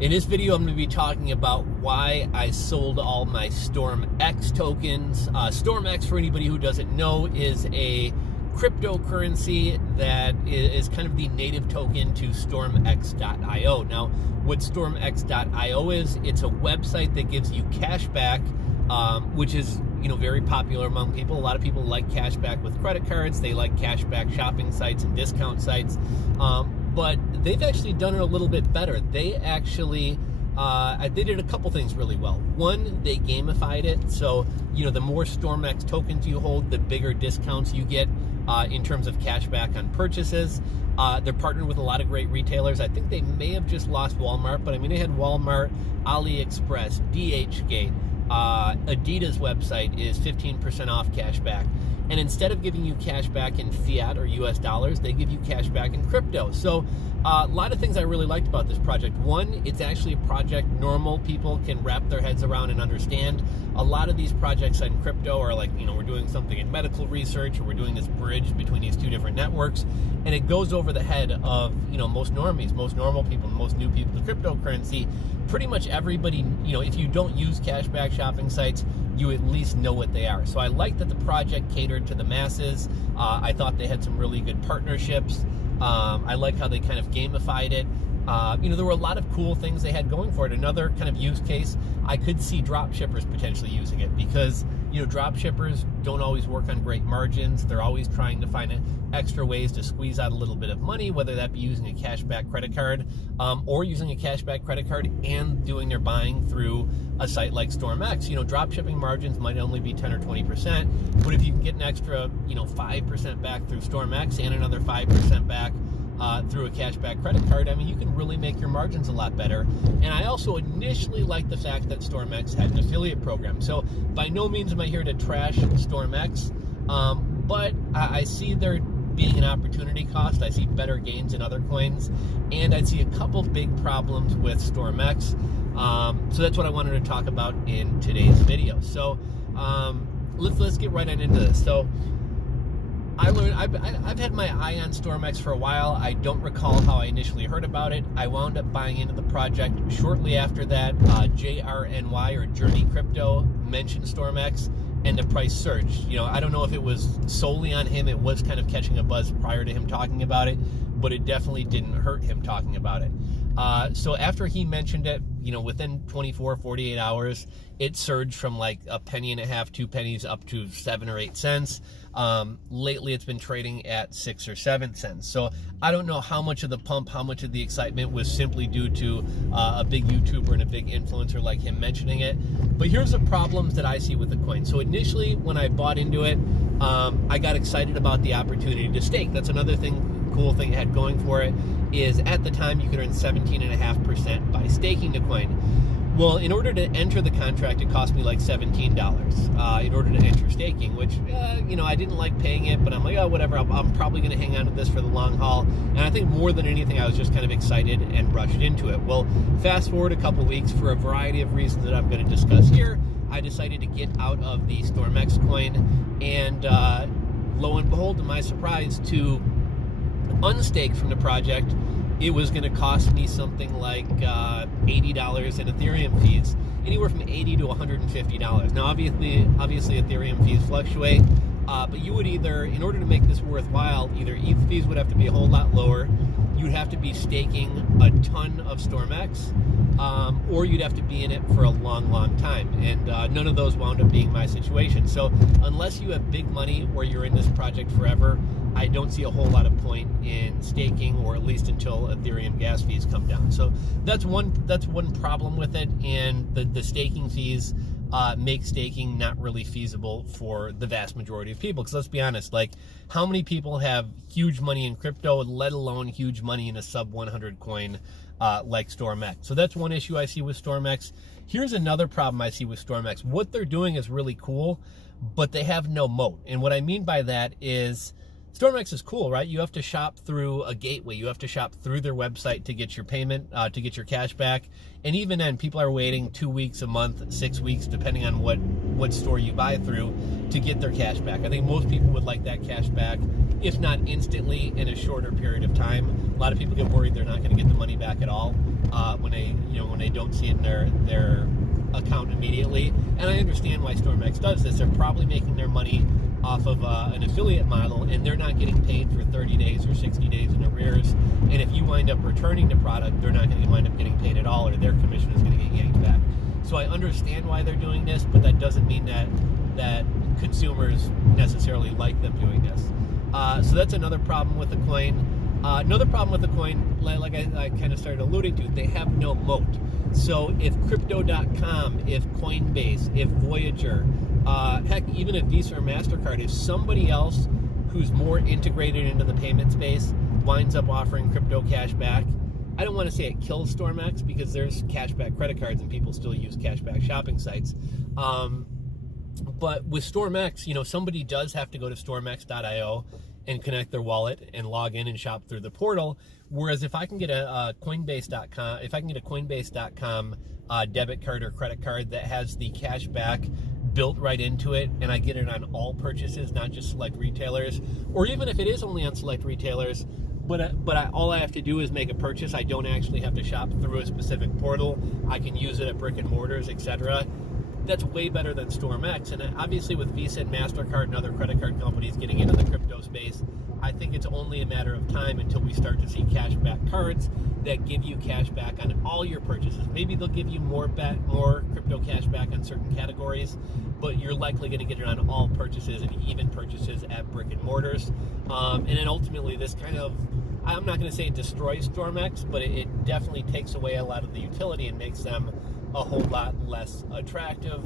In this video, I'm going to be talking about why I sold all my StormX tokens. StormX, for anybody who doesn't know, is a cryptocurrency that is kind of the native token to StormX.io. Now, what StormX.io is, it's a website that gives you cash back, which is very popular among people. A lot of people like cash back with credit cards. They like cash back shopping sites and discount sites. But they've actually done it a little bit better. They actually, they did a couple things really well. One, they gamified it. So, the more StormX tokens you hold, the bigger discounts you get in terms of cash back on purchases. They're partnered with a lot of great retailers. I think they may have just lost Walmart, but they had Walmart, AliExpress, DHgate. Adidas website is 15% off cash back. And instead of giving you cash back in fiat or US dollars, they give you cash back in crypto. So a lot of things I really liked about this project. One, it's actually a project normal people can wrap their heads around and understand. A lot of these projects in crypto are like, we're doing something in medical research, or we're doing this bridge between these two different networks, and it goes over the head of, most normies, most normal people, most new people to cryptocurrency. Pretty much everybody, if you don't use cashback shopping sites, you at least know what they are. So I like that the project catered to the masses. I thought they had some really good partnerships. I like how they kind of gamified it. There were a lot of cool things they had going for it. Another kind of use case, I could see drop shippers potentially using it because, drop shippers don't always work on great margins. They're always trying to find extra ways to squeeze out a little bit of money, whether that be using a cashback credit card or using a cashback credit card and doing their buying through a site like StormX. Drop shipping margins might only be 10 or 20%, but if you can get an extra, 5% back through StormX and another 5% back through a cashback credit card, you can really make your margins a lot better. And I also initially liked the fact that StormX had an affiliate program. So by no means am I here to trash StormX, but I see there being an opportunity cost. I see better gains in other coins, and I see a couple big problems with StormX. So that's what I wanted to talk about in today's video. So let's get right on into this. So I learned, I've had my eye on StormX for a while. I don't recall how I initially heard about it. I wound up buying into the project. Shortly after that, JRNY, or Journey Crypto, mentioned StormX, and the price surged. I don't know if it was solely on him. It was kind of catching a buzz prior to him talking about it, but it definitely didn't hurt him talking about it. So after he mentioned it, within 24, 48 hours, it surged from like a penny and a half, 2 pennies, up to 7 or 8 cents. Lately, it's been trading at 6 or 7 cents. So I don't know how much of the pump, how much of the excitement was simply due to a big YouTuber and a big influencer like him mentioning it. But here's the problems that I see with the coin. So initially, when I bought into it, I got excited about the opportunity to stake. That's another cool thing it had going for it, is at the time you could earn 17.5% by staking the coin. Well, in order to enter the contract, it cost me like $17 in order to enter staking, which, I didn't like paying it, but I'm like, oh, whatever, I'm probably going to hang on to this for the long haul. And I think more than anything, I was just kind of excited and rushed into it. Well, fast forward a couple weeks, for a variety of reasons that I'm going to discuss here, I decided to get out of the StormX coin, and lo and behold, to my surprise, to unstake from the project, it was going to cost me something like $80 in Ethereum fees, anywhere from $80 to $150. Now, obviously Ethereum fees fluctuate, but you would either, in order to make this worthwhile, either ETH fees would have to be a whole lot lower, you'd have to be staking a ton of StormX, or you'd have to be in it for a long, long time. And none of those wound up being my situation. So unless you have big money or you're in this project forever, I don't see a whole lot of point in staking, or at least until Ethereum gas fees come down. So that's one problem with it, and the staking fees make staking not really feasible for the vast majority of people. Because let's be honest, like, how many people have huge money in crypto, let alone huge money in a sub 100 coin like StormX? So that's one issue I see with StormX. Here's another problem I see with StormX. What they're doing is really cool, but they have no moat. And what I mean by that is, StormX is cool, right? You have to shop through a gateway. You have to shop through their website to get your payment, to get your cash back. And even then, people are waiting 2 weeks, a month, 6 weeks, depending on what store you buy through, to get their cash back. I think most people would like that cash back, if not instantly, in a shorter period of time. A lot of people get worried they're not going to get the money back at all when when they don't see it in their account immediately. And I understand why StormX does this. They're probably making their money off of an affiliate model, and they're not getting paid for 30 days or 60 days in arrears. And if you wind up returning the product, they're not going to wind up getting paid at all, or their commission is going to get yanked back. So I understand why they're doing this, but that doesn't mean that consumers necessarily like them doing this. So that's another problem with the coin. Another problem with the coin, like I kind of started alluding to, they have no moat. So if Crypto.com, if Coinbase, if Voyager, heck, even if Visa or Mastercard, if somebody else who's more integrated into the payment space winds up offering crypto cashback, I don't want to say it kills StormX, because there's cashback credit cards and people still use cashback shopping sites. But with StormX, somebody does have to go to stormx.io and connect their wallet and log in and shop through the portal. Whereas if I can get a Coinbase.com, debit card or credit card that has the cashback built right into it, and I get it on all purchases, not just select retailers, or even if it is only on select retailers, all I have to do is make a purchase. I don't actually have to shop through a specific portal. I can use it at brick and mortars, etc. That's way better than StormX. And obviously with Visa and Mastercard and other credit card companies getting into the crypto space, I think it's only a matter of time until we start to see cashback cards that give you cashback on all your purchases. Maybe they'll give you more crypto cashback on certain categories, but you're likely going to get it on all purchases and even purchases at brick and mortars. And then ultimately this kind of, I'm not going to say it destroys StormX, but it definitely takes away a lot of the utility and makes them a whole lot less attractive.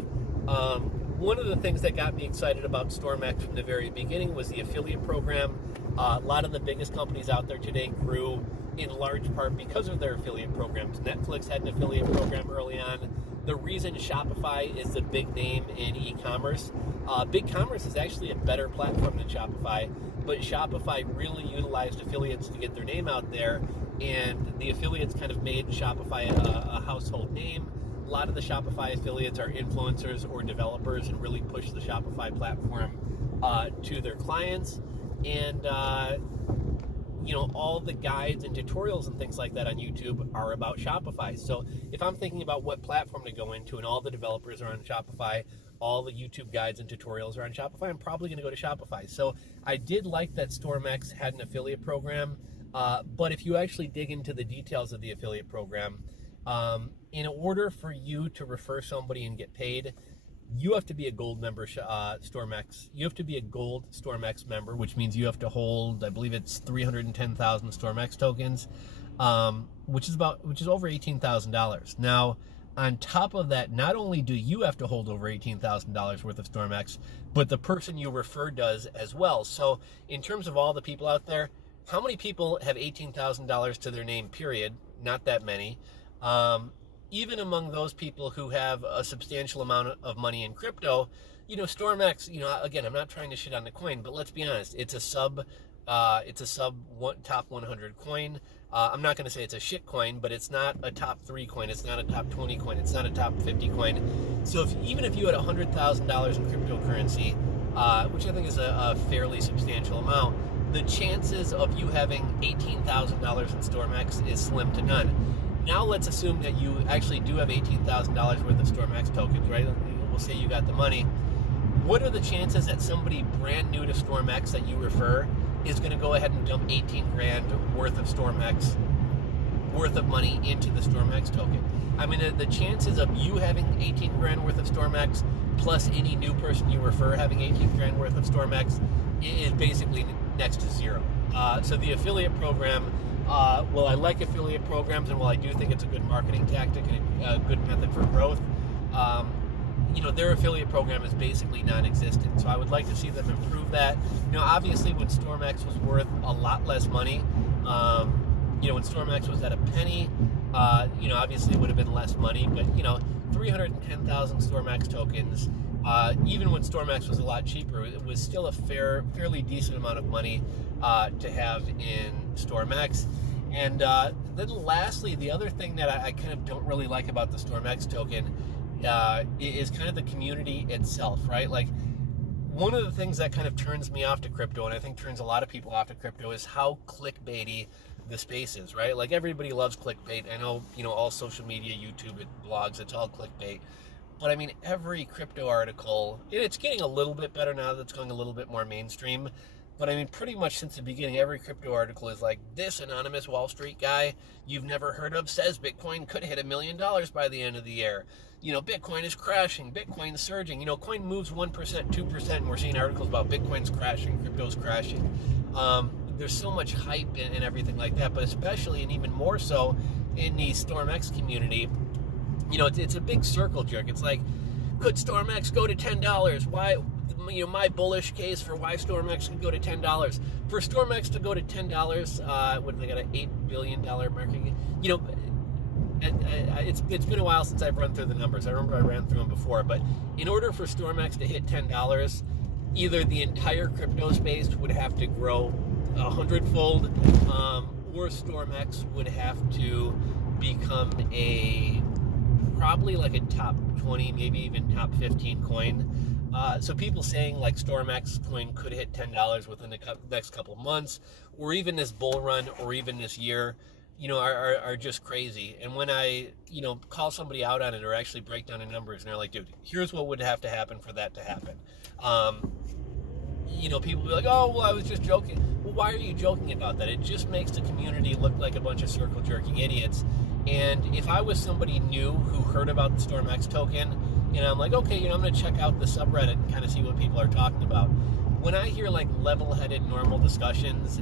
One of the things that got me excited about StormX from the very beginning was the affiliate program. A lot of the biggest companies out there today grew in large part because of their affiliate programs. Netflix had an affiliate program early on. The reason Shopify is the big name in e-commerce, BigCommerce is actually a better platform than Shopify, but Shopify really utilized affiliates to get their name out there, and the affiliates kind of made Shopify a household name. A lot of the Shopify affiliates are influencers or developers and really push the Shopify platform to their clients. And all the guides and tutorials and things like that on YouTube are about Shopify. So if I'm thinking about what platform to go into and all the developers are on Shopify, all the YouTube guides and tutorials are on Shopify, I'm probably going to go to Shopify. So I did like that StormX had an affiliate program, but if you actually dig into the details of the affiliate program, in order for you to refer somebody and get paid, you have to be a gold member, StormX. You have to be a gold StormX member, which means you have to hold, I believe it's 310,000 StormX tokens, which is over $18,000. Now, on top of that, not only do you have to hold over $18,000 worth of StormX, but the person you refer does as well. So in terms of all the people out there, how many people have $18,000 to their name, period? Not that many. Even among those people who have a substantial amount of money in crypto, StormX, again, I'm not trying to shit on the coin, but let's be honest, it's a top 100 coin. I'm not going to say it's a shit coin, but it's not a top 3 coin. It's not a top 20 coin. It's not a top 50 coin. So even if you had $100,000 in cryptocurrency, which I think is a fairly substantial amount, the chances of you having $18,000 in StormX is slim to none. Now let's assume that you actually do have $18,000 worth of StormX tokens, right? We'll say you got the money. What are the chances that somebody brand new to StormX that you refer is going to go ahead and dump 18 grand worth of StormX, worth of money into the StormX token? I mean, the chances of you having 18 grand worth of StormX plus any new person you refer having 18 grand worth of StormX is basically next to zero. So the affiliate program, well, I like affiliate programs, and while I do think it's a good marketing tactic and a good method for growth, their affiliate program is basically non-existent. So I would like to see them improve that. Obviously when StormX was worth a lot less money, when StormX was at a penny, obviously it would have been less money, but 310,000 StormX tokens, even when StormX was a lot cheaper, it was still a fairly decent amount of money to have in StormX. And then lastly, the other thing that I kind of don't really like about the StormX token is kind of the community itself, right? Like, one of the things that kind of turns me off to crypto, and I think turns a lot of people off to crypto, is how clickbaity the space is, right? Like, everybody loves clickbait. I know, all social media, YouTube, blogs, it's all clickbait. But I mean, every crypto article, and it's getting a little bit better now that it's going a little bit more mainstream. But I mean, pretty much since the beginning, every crypto article is like, this anonymous Wall Street guy you've never heard of says Bitcoin could hit $1 million by the end of the year. Bitcoin is crashing, Bitcoin's surging. Coin moves 1%, 2%, and we're seeing articles about Bitcoin's crashing, crypto's crashing. There's so much hype and everything like that, but especially and even more so in the StormX community, it's a big circle jerk. It's like, could StormX go to $10? Why? My bullish case for why StormX could go to $10. For StormX to go to $10, what, they got an $8 billion market? It's been a while since I've run through the numbers. I remember I ran through them before, but in order for StormX to hit $10, either the entire crypto space would have to grow 100-fold, or StormX would have to become probably like a top 20, maybe even top 15 coin. So people saying like StormX coin could hit $10 within the next couple of months, or even this bull run, or even this year, are just crazy. And when I, call somebody out on it or actually break down the numbers, and they're like, dude, here's what would have to happen for that to happen. People be like, oh, well, I was just joking. Well, why are you joking about that? It just makes the community look like a bunch of circle jerking idiots. And if I was somebody new who heard about the StormX token, and I'm like, okay, I'm going to check out the subreddit and kind of see what people are talking about. When I hear like level-headed, normal discussions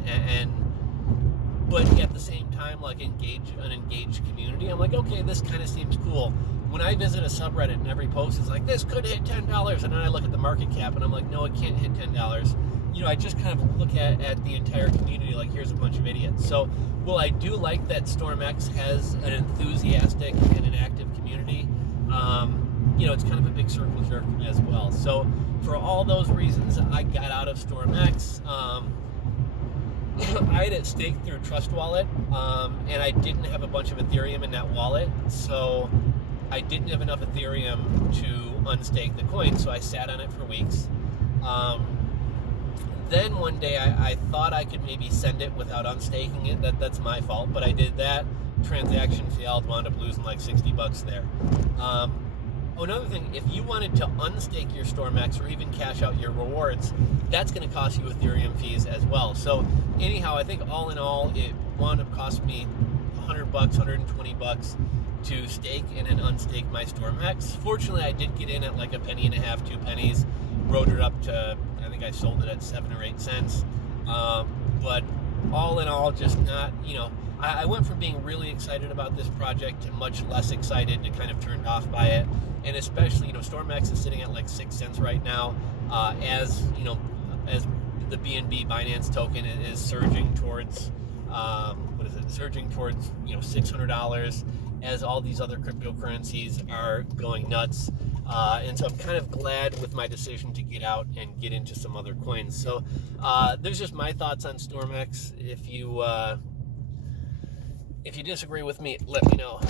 but at the same time, like an engaged community, I'm like, okay, this kind of seems cool. When I visit a subreddit and every post is like, this could hit $10, and then I look at the market cap and I'm like, no, it can't hit $10. I just kind of look at the entire community like, here's a bunch of idiots. So, well, I do like that StormX has an enthusiastic and an active community. It's kind of a big circle jerk as well. So for all those reasons, I got out of StormX. I had it staked through Trust Wallet, and I didn't have a bunch of Ethereum in that wallet, so I didn't have enough Ethereum to unstake the coin, so I sat on it for weeks. Then one day I thought I could maybe send it without unstaking it. That's my fault, but I did that. Transaction failed, wound up losing like $60 there. Another thing, if you wanted to unstake your StormX or even cash out your rewards, that's going to cost you Ethereum fees as well. So anyhow, I think all in all, it wound up costing me $100, $120 to stake and then unstake my StormX. Fortunately, I did get in at like a penny and a half, 2 pennies, rode it up to, I think I sold it at 7 or 8 cents. But all in all, just not, I went from being really excited about this project to much less excited, to kind of turned off by it. And especially, StormX is sitting at like 6 cents right now, as the BNB Binance token is surging towards, surging towards, $600, as all these other cryptocurrencies are going nuts. And so I'm kind of glad with my decision to get out and get into some other coins. So there's just my thoughts on StormX. If you disagree with me, let me know.